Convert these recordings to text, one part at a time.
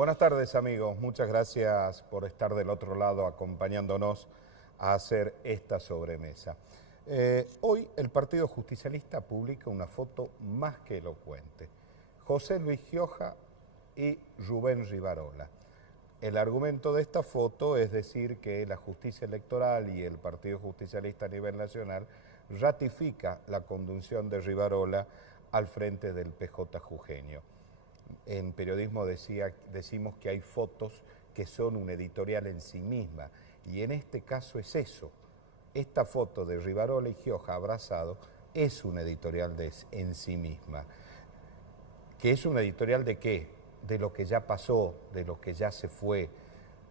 Buenas tardes, amigos. Muchas gracias por estar del otro lado acompañándonos a hacer esta sobremesa. Hoy el Partido Justicialista publica una foto más que elocuente. José Luis Gioja y Rubén Rivarola. El argumento de esta foto es decir que la justicia electoral y el Partido Justicialista a nivel nacional ratifica la conducción de Rivarola al frente del PJ jujeño. En periodismo decimos que hay fotos que son un editorial en sí misma, y en este caso es eso. Esta foto de Rivarola y Gioja abrazado es un editorial en sí misma. ¿Que es un editorial de qué? De lo que ya pasó, de lo que ya se fue,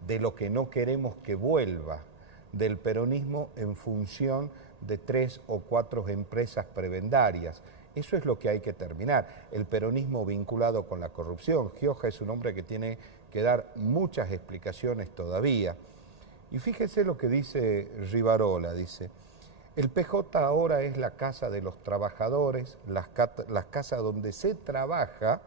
de lo que no queremos que vuelva, del peronismo en función de 3 o 4 empresas prebendarias. Eso es lo que hay que terminar, el peronismo vinculado con la corrupción. Gioja es un hombre que tiene que dar muchas explicaciones todavía. Y fíjese lo que dice Rivarola, dice: el PJ ahora es la casa de los trabajadores, las casas donde se trabaja,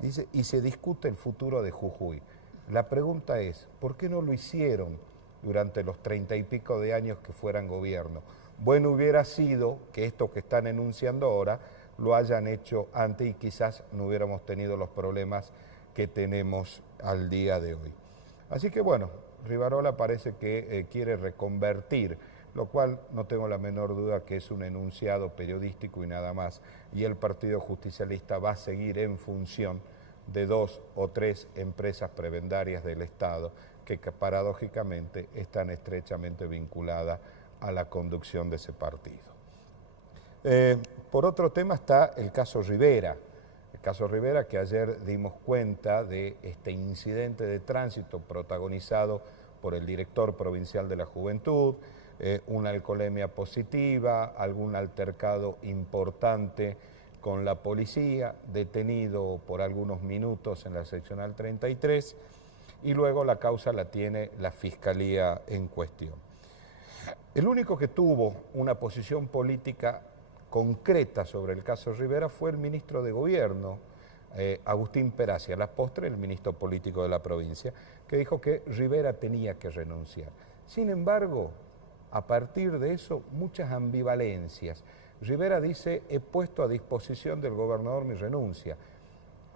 dice, y se discute el futuro de Jujuy. La pregunta es, ¿por qué no lo hicieron durante los 30 y pico de años que fueran gobierno? Bueno hubiera sido que esto que están enunciando ahora lo hayan hecho antes y quizás no hubiéramos tenido los problemas que tenemos al día de hoy. Así que bueno, Rivarola parece que quiere reconvertir, lo cual no tengo la menor duda que es un enunciado periodístico y nada más, y el Partido Justicialista va a seguir en función de 2 o 3 empresas prebendarias del Estado que paradójicamente están estrechamente vinculadas a la conducción de ese partido. Por otro tema está el caso Rivera. El caso Rivera, que ayer dimos cuenta de este incidente de tránsito protagonizado por el director provincial de la Juventud, una alcoholemia positiva, algún altercado importante con la policía, detenido por algunos minutos en la seccional 33, y luego la causa la tiene la Fiscalía en cuestión. El único que tuvo una posición política concreta sobre el caso Rivera fue el ministro de Gobierno, Agustín Perazzi, a la postre el ministro político de la provincia, que dijo que Rivera tenía que renunciar. Sin embargo, a partir de eso, muchas ambivalencias. Rivera dice, he puesto a disposición del gobernador mi renuncia.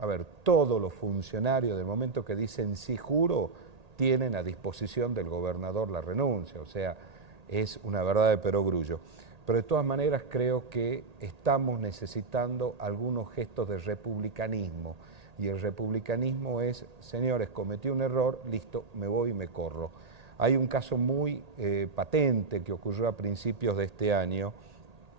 A ver, todos los funcionarios del momento que dicen sí juro, tienen a disposición del gobernador la renuncia, o sea, es una verdad de perogrullo. Pero de todas maneras creo que estamos necesitando algunos gestos de republicanismo, y el republicanismo es, señores, cometí un error, listo, me voy y me corro. Hay un caso muy patente que ocurrió a principios de este año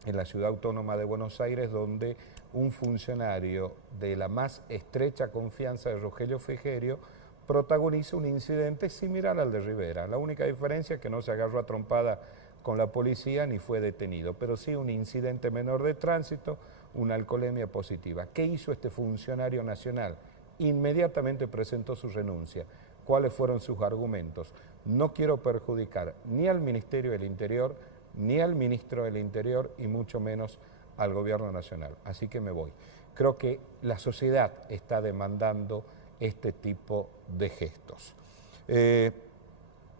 en la Ciudad Autónoma de Buenos Aires, donde un funcionario de la más estrecha confianza de Rogelio Frigerio protagoniza un incidente similar al de Rivera. La única diferencia es que no se agarró a trompada con la policía ni fue detenido, pero sí un incidente menor de tránsito, una alcoholemia positiva. ¿Qué hizo este funcionario nacional? Inmediatamente presentó su renuncia. ¿Cuáles fueron sus argumentos? No quiero perjudicar ni al Ministerio del Interior, ni al Ministro del Interior, y mucho menos al Gobierno Nacional. Así que me voy. Creo que la sociedad está demandando este tipo de gestos.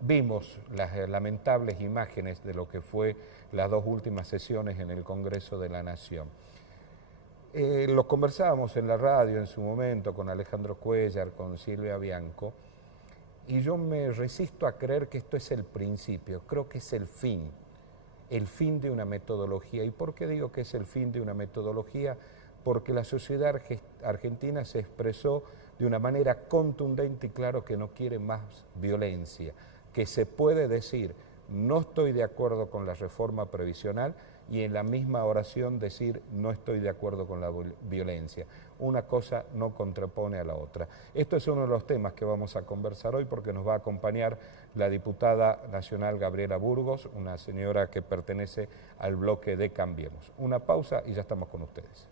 Vimos las lamentables imágenes de lo que fue las 2 últimas sesiones en el Congreso de la Nación. Lo conversábamos en la radio en su momento con Alejandro Cuellar, con Silvia Bianco, y yo me resisto a creer que esto es el principio, creo que es el fin de una metodología. ¿Y por qué digo que es el fin de una metodología? Porque la sociedad argentina se expresó de una manera contundente y claro que no quiere más violencia, que se puede decir, no estoy de acuerdo con la reforma previsional, y en la misma oración decir, no estoy de acuerdo con la violencia. Una cosa no contrapone a la otra. Esto es uno de los temas que vamos a conversar hoy, porque nos va a acompañar la diputada nacional Gabriela Burgos, una señora que pertenece al bloque de Cambiemos. Una pausa y ya estamos con ustedes.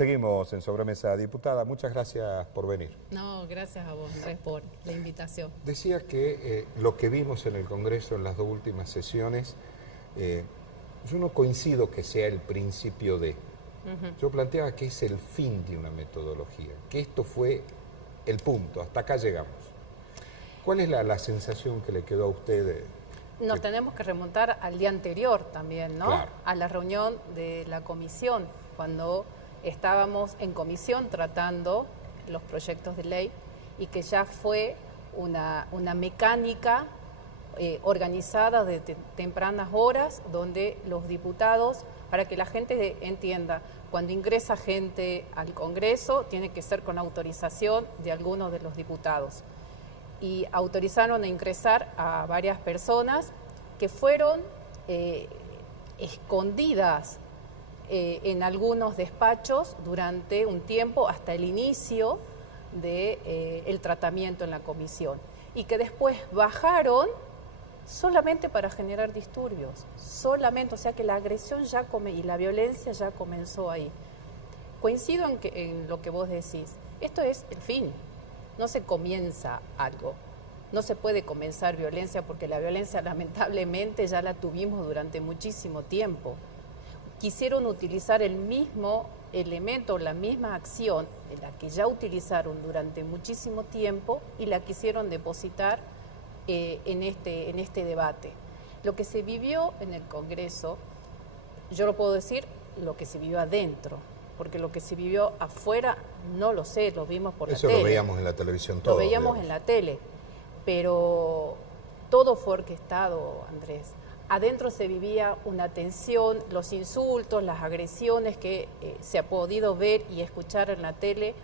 Seguimos en Sobremesa. Diputada, muchas gracias por venir. No, gracias a vos, Andrés, por la invitación. Decía que lo que vimos en el Congreso en las dos últimas sesiones, yo no coincido que sea el principio de. Yo planteaba que es el fin de una metodología, que esto fue el punto, hasta acá llegamos. ¿Cuál es la sensación que le quedó a usted? Nos tenemos que remontar al día anterior también, ¿no? Claro. A la reunión de la comisión, cuando estábamos en comisión tratando los proyectos de ley y que ya fue una mecánica organizada desde tempranas horas, donde los diputados, para que la gente entienda, cuando ingresa gente al Congreso, tiene que ser con autorización de algunos de los diputados. Y autorizaron a ingresar a varias personas que fueron escondidas en algunos despachos durante un tiempo hasta el inicio del tratamiento en la comisión y que después bajaron solamente para generar disturbios, solamente, o sea que la agresión y la violencia ya comenzó ahí. Coincido en lo que vos decís, esto es el fin, no se comienza algo, no se puede comenzar violencia porque la violencia lamentablemente ya la tuvimos durante muchísimo tiempo. Quisieron utilizar el mismo elemento, la misma acción, en la que ya utilizaron durante muchísimo tiempo y la quisieron depositar en este debate. Lo que se vivió en el Congreso, yo lo puedo decir, lo que se vivió adentro, porque lo que se vivió afuera no lo sé, lo vimos por la tele. Eso lo veíamos en la televisión todo. Lo veíamos en la tele, pero todo fue orquestado, Andrés. Adentro se vivía una tensión, los insultos, las agresiones que se ha podido ver y escuchar en la tele,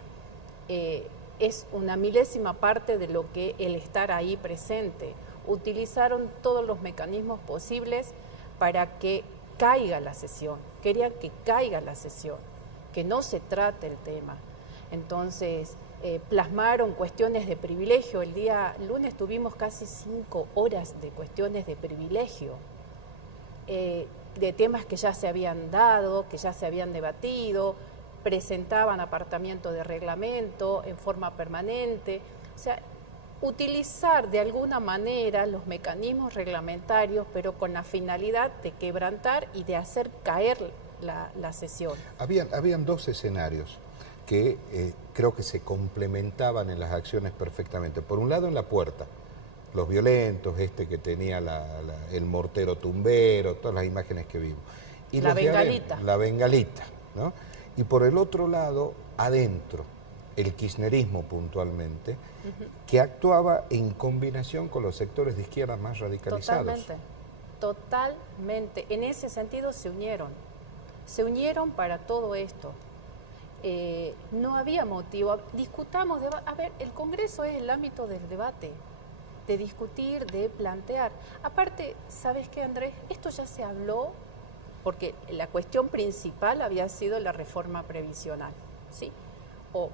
es una milésima parte de lo que el estar ahí presente. Utilizaron todos los mecanismos posibles para que caiga la sesión, querían que caiga la sesión, que no se trate el tema. Entonces, plasmaron cuestiones de privilegio. El día lunes tuvimos casi 5 horas de cuestiones de privilegio. De temas que ya se habían dado, que ya se habían debatido, presentaban apartamiento de reglamento en forma permanente. O sea, utilizar de alguna manera los mecanismos reglamentarios, pero con la finalidad de quebrantar y de hacer caer la sesión. Habían dos escenarios que creo que se complementaban en las acciones perfectamente. Por un lado, en la puerta, los violentos, que tenía el mortero tumbero, todas las imágenes que vimos. Y la bengalita. La bengalita, ¿no? Y por el otro lado, adentro, el kirchnerismo puntualmente, que actuaba en combinación con los sectores de izquierda más radicalizados. Totalmente. En ese sentido se unieron para todo esto. No había motivo, discutamos, a ver, el Congreso es el ámbito del debate, de discutir, de plantear. Aparte, ¿sabes qué, Andrés? Esto ya se habló porque la cuestión principal había sido la reforma previsional, ¿sí? O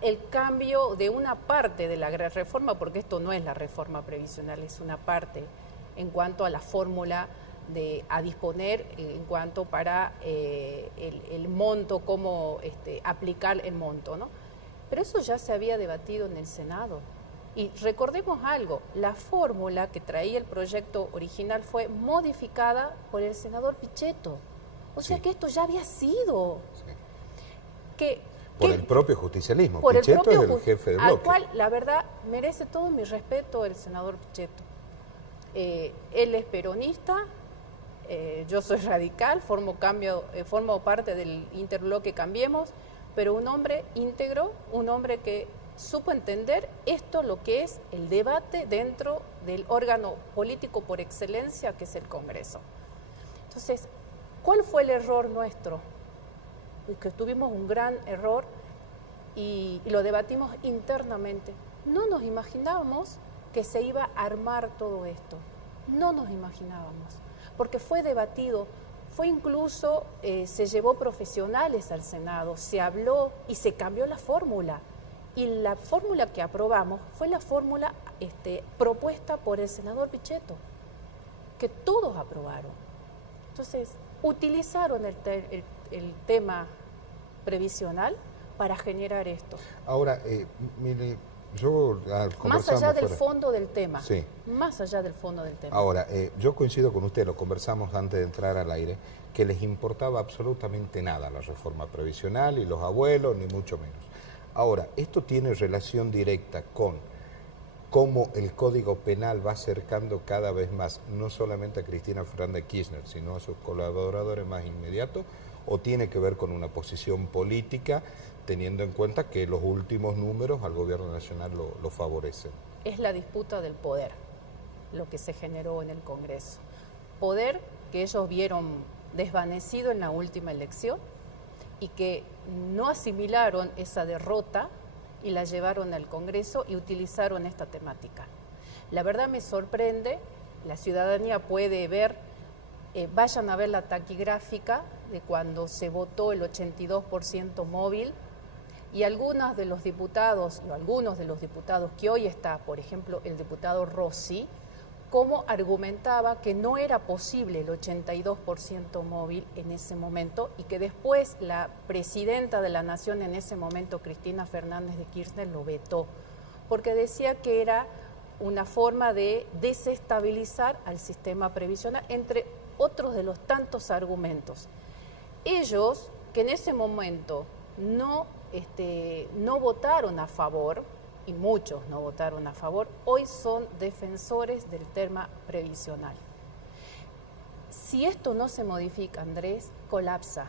el cambio de una parte de la reforma, porque esto no es la reforma previsional, es una parte en cuanto a la fórmula a disponer en cuanto para el monto, cómo aplicar el monto, ¿no? Pero eso ya se había debatido en el Senado. Y recordemos algo, la fórmula que traía el proyecto original fue modificada por el senador Pichetto. O sea que esto ya había sido. Sí. Por el propio justicialismo. Por Pichetto el es propio el jefe de bloque. Al cual, la verdad, merece todo mi respeto el senador Pichetto. Él es peronista, yo soy radical, formo parte del interbloque Cambiemos, pero un hombre íntegro, un hombre que supo entender esto, lo que es el debate dentro del órgano político por excelencia que es el Congreso. Entonces, ¿cuál fue el error nuestro? Que tuvimos un gran error y lo debatimos internamente. No nos imaginábamos que se iba a armar todo esto. No nos imaginábamos, porque fue debatido, fue incluso, se llevó profesionales al Senado, se habló y se cambió la fórmula. Y la fórmula que aprobamos fue la fórmula propuesta por el senador Pichetto, que todos aprobaron. Entonces, utilizaron el tema previsional para generar esto. Ahora, mire, yo más allá del fuera. fondo del tema. Sí. Más allá del fondo del tema. Ahora, yo coincido con usted, lo conversamos antes de entrar al aire, que les importaba absolutamente nada la reforma previsional y los abuelos, ni mucho menos. Ahora, esto tiene relación directa con cómo el Código Penal va acercando cada vez más, no solamente a Cristina Fernández Kirchner, sino a sus colaboradores más inmediatos, o tiene que ver con una posición política, teniendo en cuenta que los últimos números al gobierno nacional lo favorecen. Es la disputa del poder, lo que se generó en el Congreso. Poder que ellos vieron desvanecido en la última elección y que no asimilaron esa derrota y la llevaron al Congreso y utilizaron esta temática. La verdad me sorprende, la ciudadanía puede ver, vayan a ver la taquigráfica de cuando se votó el 82% móvil, y algunos de los diputados que hoy está, por ejemplo, el diputado Rossi, cómo argumentaba que no era posible el 82% móvil en ese momento y que después la presidenta de la Nación en ese momento, Cristina Fernández de Kirchner, lo vetó, porque decía que era una forma de desestabilizar al sistema previsional, entre otros de los tantos argumentos. Ellos, que en ese momento no votaron a favor, y muchos no votaron a favor, hoy son defensores del tema previsional. Si esto no se modifica, Andrés, colapsa.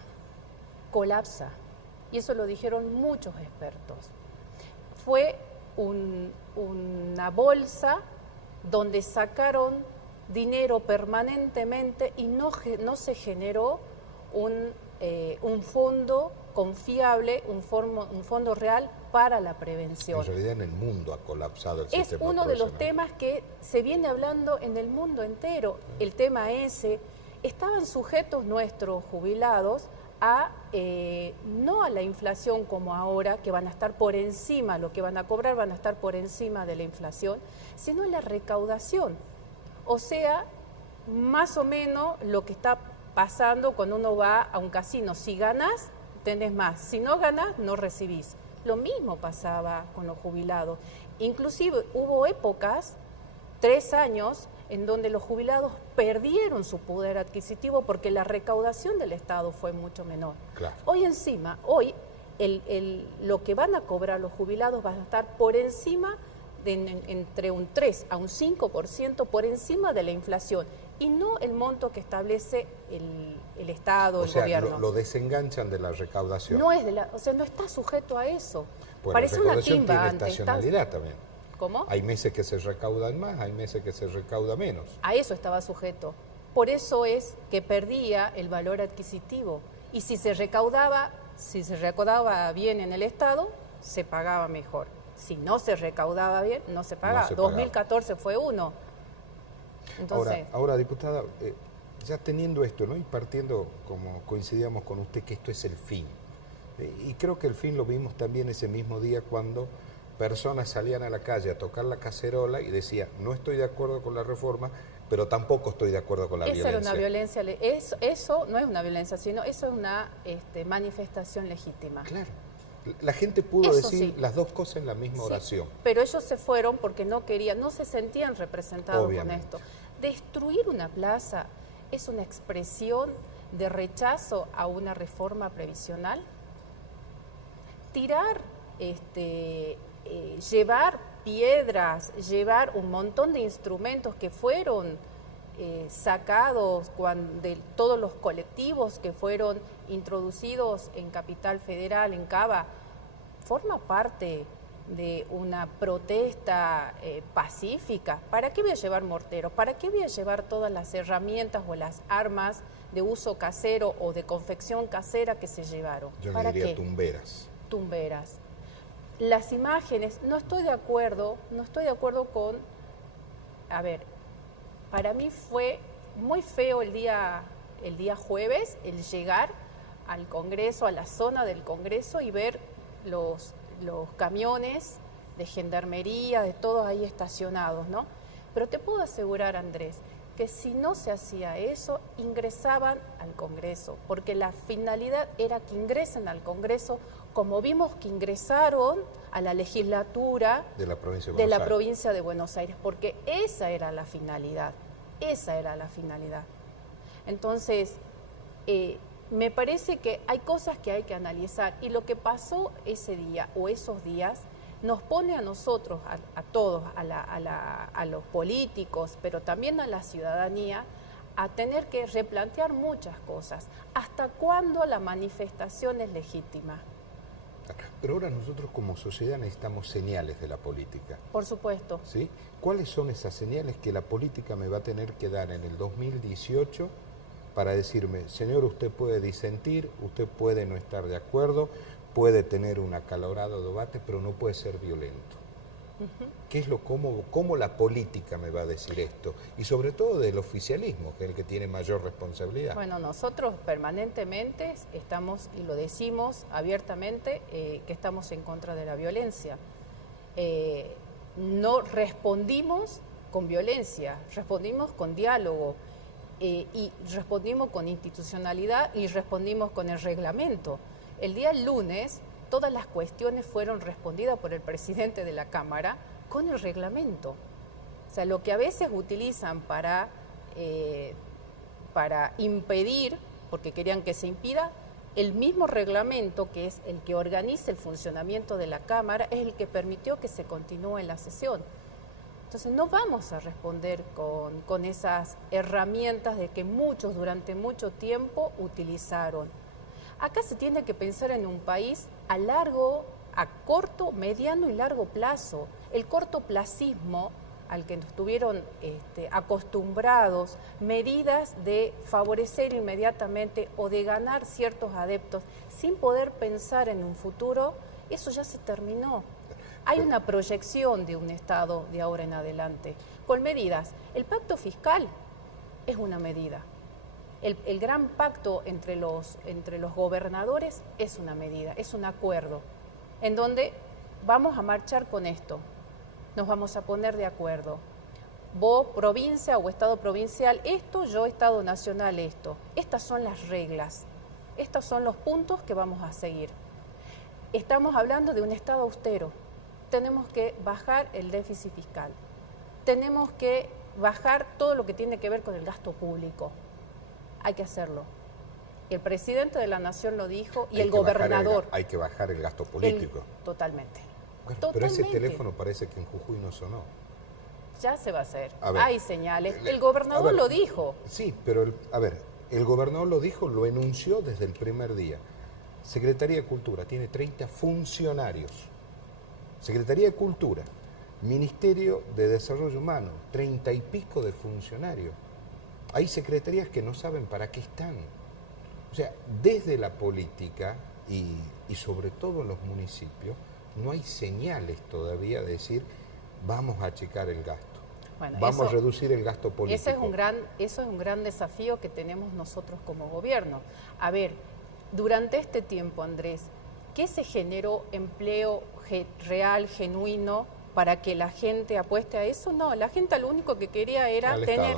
Y eso lo dijeron muchos expertos. Fue una bolsa donde sacaron dinero permanentemente y no se generó un fondo confiable, un fondo real para la prevención. En realidad en el mundo ha colapsado el sistema Es uno de los temas que se viene hablando en el mundo entero. El tema ese, estaban sujetos nuestros jubilados a no a la inflación como ahora, que van a estar por encima, lo que van a cobrar van a estar por encima de la inflación, sino en la recaudación. O sea, más o menos lo que está pasando cuando uno va a un casino. Si ganas, tenés más. Si no ganas, no recibís. Lo mismo pasaba con los jubilados. Inclusive hubo épocas, 3 años, en donde los jubilados perdieron su poder adquisitivo porque la recaudación del Estado fue mucho menor. Claro. Hoy lo que van a cobrar los jubilados va a estar por encima, entre un 3 a un 5% por encima de la inflación, y no el monto que establece el Estado, el gobierno. Lo desenganchan de la recaudación. No está sujeto a eso. Pues parece la una recaudación timba tiene antes. estacionalidad también. ¿Cómo? Hay meses que se recaudan más, hay meses que se recauda menos. A eso estaba sujeto. Por eso es que perdía el valor adquisitivo. Y si se recaudaba bien en el Estado, se pagaba mejor. Si no se recaudaba bien, no se pagaba. 2014 fue uno. Entonces, ahora, diputada, ya teniendo esto, ¿no? Y partiendo, como coincidíamos con usted, que esto es el fin. Y creo que el fin lo vimos también ese mismo día cuando personas salían a la calle a tocar la cacerola y decían, no estoy de acuerdo con la reforma, pero tampoco estoy de acuerdo con la violencia. Esa era una violencia, eso no es una violencia, sino eso es una manifestación legítima. Claro. La gente pudo Eso decir sí. las dos cosas en la misma oración. Pero ellos se fueron porque no se sentían representados Obviamente. con esto. Destruir una plaza es una expresión de rechazo a una reforma previsional. Tirar, llevar piedras, llevar un montón de instrumentos que fueron sacados de todos los colectivos que fueron introducidos en Capital Federal, en Cava, forma parte de una protesta pacífica. ¿Para qué voy a llevar morteros? ¿Para qué voy a llevar todas las herramientas o las armas de uso casero o de confección casera que se llevaron? Yo ¿Para le diría qué? tumberas. Las imágenes, no estoy de acuerdo con, para mí fue muy feo el día jueves el llegar al Congreso, a la zona del Congreso y ver los camiones de gendarmería, de todos ahí estacionados, ¿no? Pero te puedo asegurar, Andrés, que si no se hacía eso, ingresaban al Congreso, porque la finalidad era que ingresen al Congreso, como vimos que ingresaron a la legislatura de la provincia de Buenos Aires, porque esa era la finalidad, Entonces, me parece que hay cosas que hay que analizar, y lo que pasó ese día o esos días nos pone a nosotros, a todos, a los políticos, pero también a la ciudadanía, a tener que replantear muchas cosas. ¿Hasta cuándo la manifestación es legítima? Pero ahora nosotros como sociedad necesitamos señales de la política. Por supuesto. ¿Sí? ¿Cuáles son esas señales que la política me va a tener que dar en el 2018 para decirme, señor, usted puede disentir, usted puede no estar de acuerdo, puede tener un acalorado debate, pero no puede ser violento? ¿Qué es cómo la política me va a decir esto? Y sobre todo del oficialismo, que es el que tiene mayor responsabilidad. Bueno, nosotros permanentemente estamos, y lo decimos abiertamente, que estamos en contra de la violencia. No respondimos con violencia, respondimos con diálogo, y respondimos con institucionalidad y respondimos con el reglamento. El día lunes, todas las cuestiones fueron respondidas por el presidente de la Cámara con el reglamento. O sea, lo que a veces utilizan para impedir, porque querían que se impida, el mismo reglamento, que es el que organiza el funcionamiento de la Cámara, es el que permitió que se continúe la sesión. Entonces no vamos a responder con esas herramientas de que muchos durante mucho tiempo utilizaron. Acá se tiene que pensar en un país a corto, mediano y largo plazo. El cortoplacismo al que nos tuvieron acostumbrados, medidas de favorecer inmediatamente o de ganar ciertos adeptos sin poder pensar en un futuro, eso ya se terminó. Hay una proyección de un Estado de ahora en adelante, con medidas. El pacto fiscal es una medida. El gran pacto entre los gobernadores es una medida, es un acuerdo, en donde vamos a marchar con esto, nos vamos a poner de acuerdo. Vos, provincia o Estado provincial, esto, yo, Estado nacional, esto. Estas son las reglas, estos son los puntos que vamos a seguir. Estamos hablando de un Estado austero. Tenemos que bajar el déficit fiscal, tenemos que bajar todo lo que tiene que ver con el gasto público. Hay que hacerlo. El presidente de la Nación lo dijo y el gobernador. Hay que bajar el gasto político. Totalmente. Bueno, pero ese teléfono parece que en Jujuy no sonó. Ya se va a hacer. Hay señales. El gobernador lo dijo. Sí, pero el gobernador lo dijo, lo enunció desde el primer día. Secretaría de Cultura tiene 30 funcionarios. Secretaría de Cultura, Ministerio de Desarrollo Humano, 30 y pico de funcionarios. Hay secretarías que no saben para qué están. O sea, desde la política y sobre todo en los municipios, no hay señales todavía de decir vamos a achicar el gasto, vamos a reducir el gasto político. Eso es un gran desafío que tenemos nosotros como gobierno. A ver, durante este tiempo, Andrés, ¿qué se generó empleo real, genuino, para que la gente apueste a eso? No, la gente lo único que quería era tener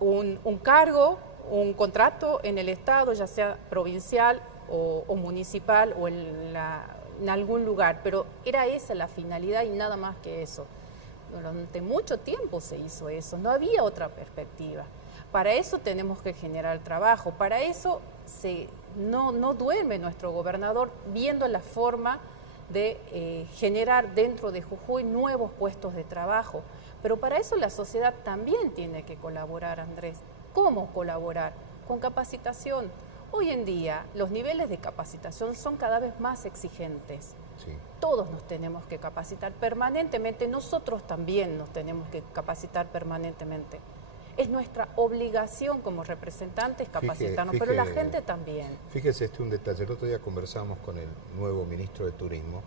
un cargo, un contrato en el Estado, ya sea provincial o municipal o en algún lugar, pero era esa la finalidad y nada más que eso. Durante mucho tiempo se hizo eso, no había otra perspectiva. Para eso tenemos que generar trabajo, para eso no duerme nuestro gobernador viendo la forma de generar dentro de Jujuy nuevos puestos de trabajo. Pero para eso la sociedad también tiene que colaborar, Andrés. ¿Cómo colaborar? Con capacitación. Hoy en día los niveles de capacitación son cada vez más exigentes. Sí. Todos nos tenemos que capacitar permanentemente, nosotros también nos tenemos que capacitar permanentemente. Es nuestra obligación como representantes capacitarnos, pero la gente también. Fíjese un detalle. El otro día conversábamos con el nuevo ministro de Turismo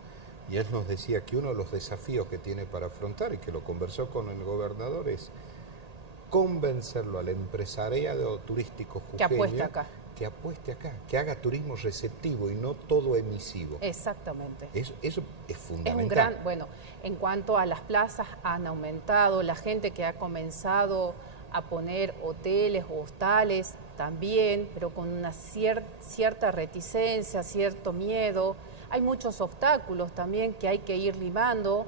y él nos decía que uno de los desafíos que tiene para afrontar, y que lo conversó con el gobernador, es convencerlo al empresariado turístico jujeño que apueste acá, que haga turismo receptivo y no todo emisivo. Exactamente. Eso es fundamental. Es un gran, en cuanto a las plazas han aumentado, la gente que ha comenzado a poner hoteles o hostales también, pero con una cierta reticencia, cierto miedo. Hay muchos obstáculos también que hay que ir limando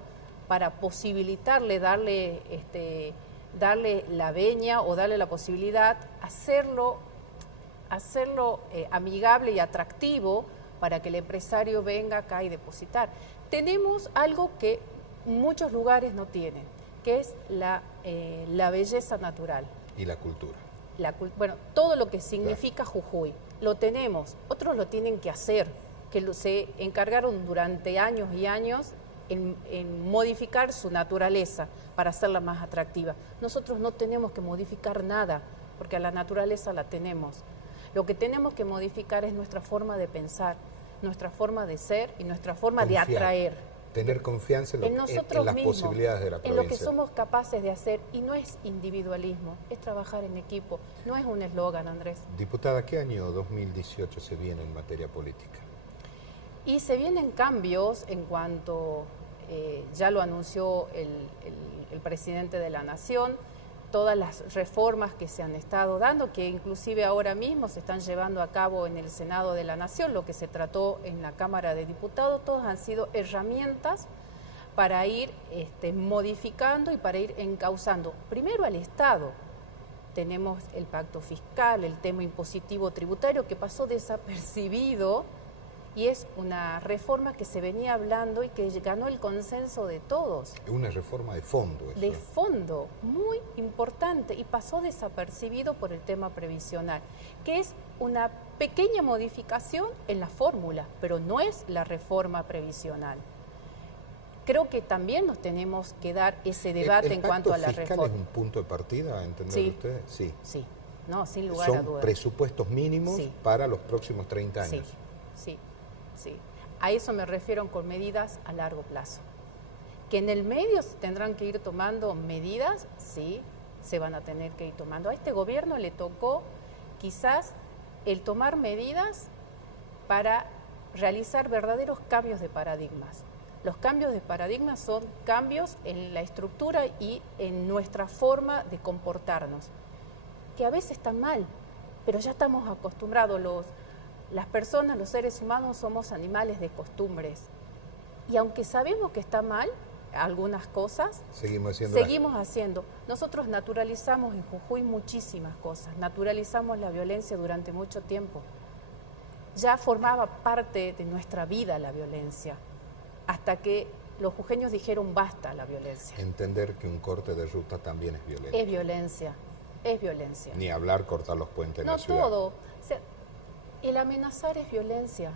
para posibilitarle, darle la veña o darle la posibilidad, hacerlo amigable y atractivo para que el empresario venga acá y depositar. Tenemos algo que muchos lugares no tienen, que es la belleza natural. Y la cultura. Bueno, todo lo que significa Jujuy, lo tenemos, otros lo tienen que hacer, que se encargaron durante años y años en modificar su naturaleza para hacerla más atractiva. Nosotros no tenemos que modificar nada, porque a la naturaleza la tenemos. Lo que tenemos que modificar es nuestra forma de pensar, nuestra forma de ser y nuestra forma de atraer. Tener confianza en nosotros las mismos, posibilidades de la provincia. En lo que somos capaces de hacer, y no es individualismo, es trabajar en equipo, no es un eslogan, Andrés. Diputada, ¿qué año 2018 se viene en materia política? Y se vienen cambios en cuanto, ya lo anunció el presidente de la Nación, todas las reformas que se han estado dando, que inclusive ahora mismo se están llevando a cabo en el Senado de la Nación, lo que se trató en la Cámara de Diputados, todas han sido herramientas para ir modificando y para ir encauzando, primero al Estado. Tenemos el pacto fiscal, el tema impositivo tributario que pasó desapercibido, y es una reforma que se venía hablando y que ganó el consenso de todos. Una reforma de fondo. Eso. De fondo, muy importante, y pasó desapercibido por el tema previsional, que es una pequeña modificación en la fórmula, pero no es la reforma previsional. Creo que también nos tenemos que dar ese debate en cuanto a la reforma. ¿El pacto fiscal es un punto de partida, entender sí, ustedes? Sí. Sí, no, sin lugar a dudas. Son presupuestos mínimos para los próximos 30 años. Sí. Sí, a eso me refiero con medidas a largo plazo. Que en el medio se tendrán que ir tomando medidas, sí, se van a tener que ir tomando. A este gobierno le tocó quizás el tomar medidas para realizar verdaderos cambios de paradigmas. Los cambios de paradigmas son cambios en la estructura y en nuestra forma de comportarnos, que a veces están mal, pero ya estamos acostumbrados. Las personas, los seres humanos, somos animales de costumbres. Y aunque sabemos que está mal algunas cosas, seguimos haciendo. Nosotros naturalizamos en Jujuy muchísimas cosas. Naturalizamos la violencia durante mucho tiempo. Ya formaba parte de nuestra vida la violencia, hasta que los jujeños dijeron basta a la violencia. Entender que un corte de ruta también es violencia. Es violencia, es violencia. Ni hablar cortar los puentes en la ciudad. No todo. El amenazar es violencia.